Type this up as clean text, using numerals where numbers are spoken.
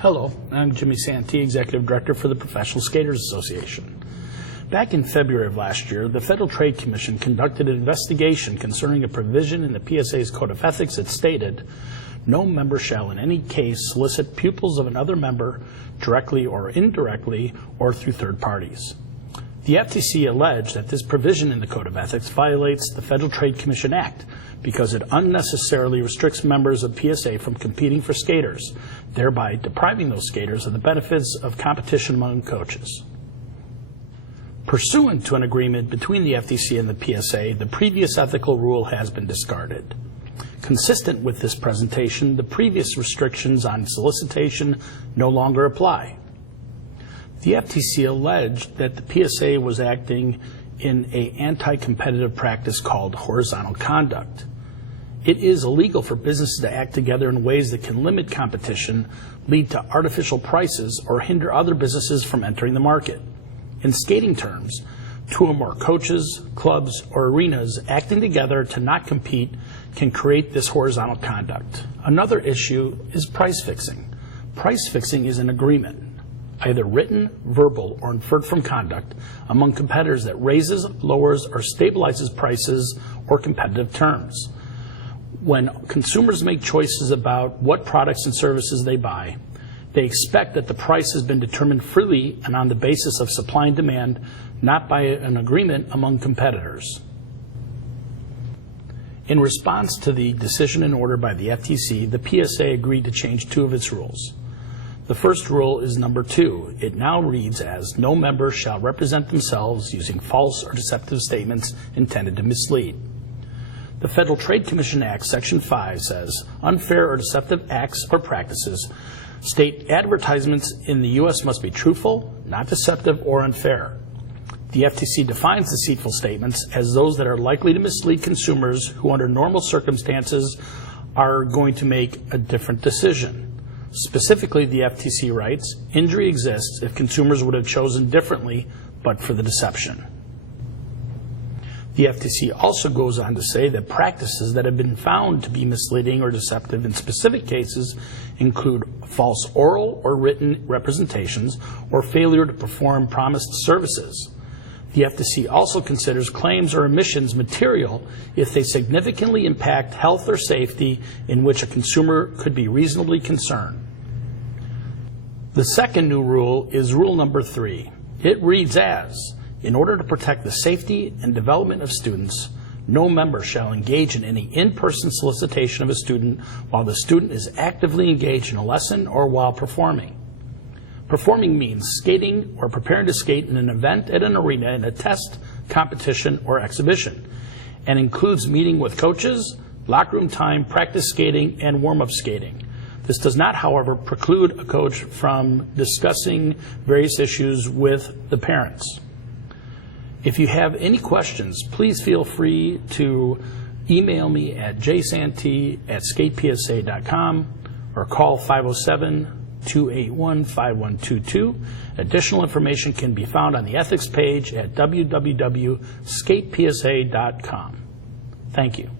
Hello, I'm Jimmy Santee, Executive Director for the Professional Skaters Association. Back in February of last year, the Federal Trade Commission conducted an investigation concerning a provision in the PSA's Code of Ethics that stated, "No member shall in any case solicit pupils of another member directly or indirectly or through third parties." The FTC alleged that this provision in the Code of Ethics violates the Federal Trade Commission Act because it unnecessarily restricts members of PSA from competing for skaters, thereby depriving those skaters of the benefits of competition among coaches. Pursuant to an agreement between the FTC and the PSA, the previous ethical rule has been discarded. Consistent with this presentation, the previous restrictions on solicitation no longer apply. The FTC alleged that the PSA was acting in an anti-competitive practice called horizontal conduct. It is illegal for businesses to act together in ways that can limit competition, lead to artificial prices, or hinder other businesses from entering the market. In skating terms, two or more coaches, clubs, or arenas acting together to not compete can create this horizontal conduct. Another issue is price fixing. Price fixing is an agreement, either written, verbal, or inferred from conduct, among competitors that raises, lowers, or stabilizes prices or competitive terms. When consumers make choices about what products and services they buy, they expect that the price has been determined freely and on the basis of supply and demand, not by an agreement among competitors. In response to the decision and order by the FTC, the PSA agreed to change two of its rules. The first rule is number 2. It now reads as, "No member shall represent themselves using false or deceptive statements intended to mislead." The Federal Trade Commission Act, Section 5 says, "Unfair or deceptive acts or practices state advertisements in the U.S. must be truthful, not deceptive or unfair." The FTC defines deceitful statements as those that are likely to mislead consumers who under normal circumstances are going to make a different decision. Specifically, the FTC writes, injury exists if consumers would have chosen differently but for the deception. The FTC also goes on to say that practices that have been found to be misleading or deceptive in specific cases include false oral or written representations or failure to perform promised services. The FTC also considers claims or omissions material if they significantly impact health or safety in which a consumer could be reasonably concerned. The second new rule is rule number 3. It reads as, "In order to protect the safety and development of students, no member shall engage in any in-person solicitation of a student while the student is actively engaged in a lesson or while performing." Performing means skating or preparing to skate in an event at an arena in a test, competition, or exhibition, and includes meeting with coaches, locker room time, practice skating, and warm-up skating. This does not, however, preclude a coach from discussing various issues with the parents. If you have any questions, please feel free to email me at jsantee@skatepsa.com or call 507-281-5122. Additional information can be found on the ethics page at www.skatepsa.com. Thank you.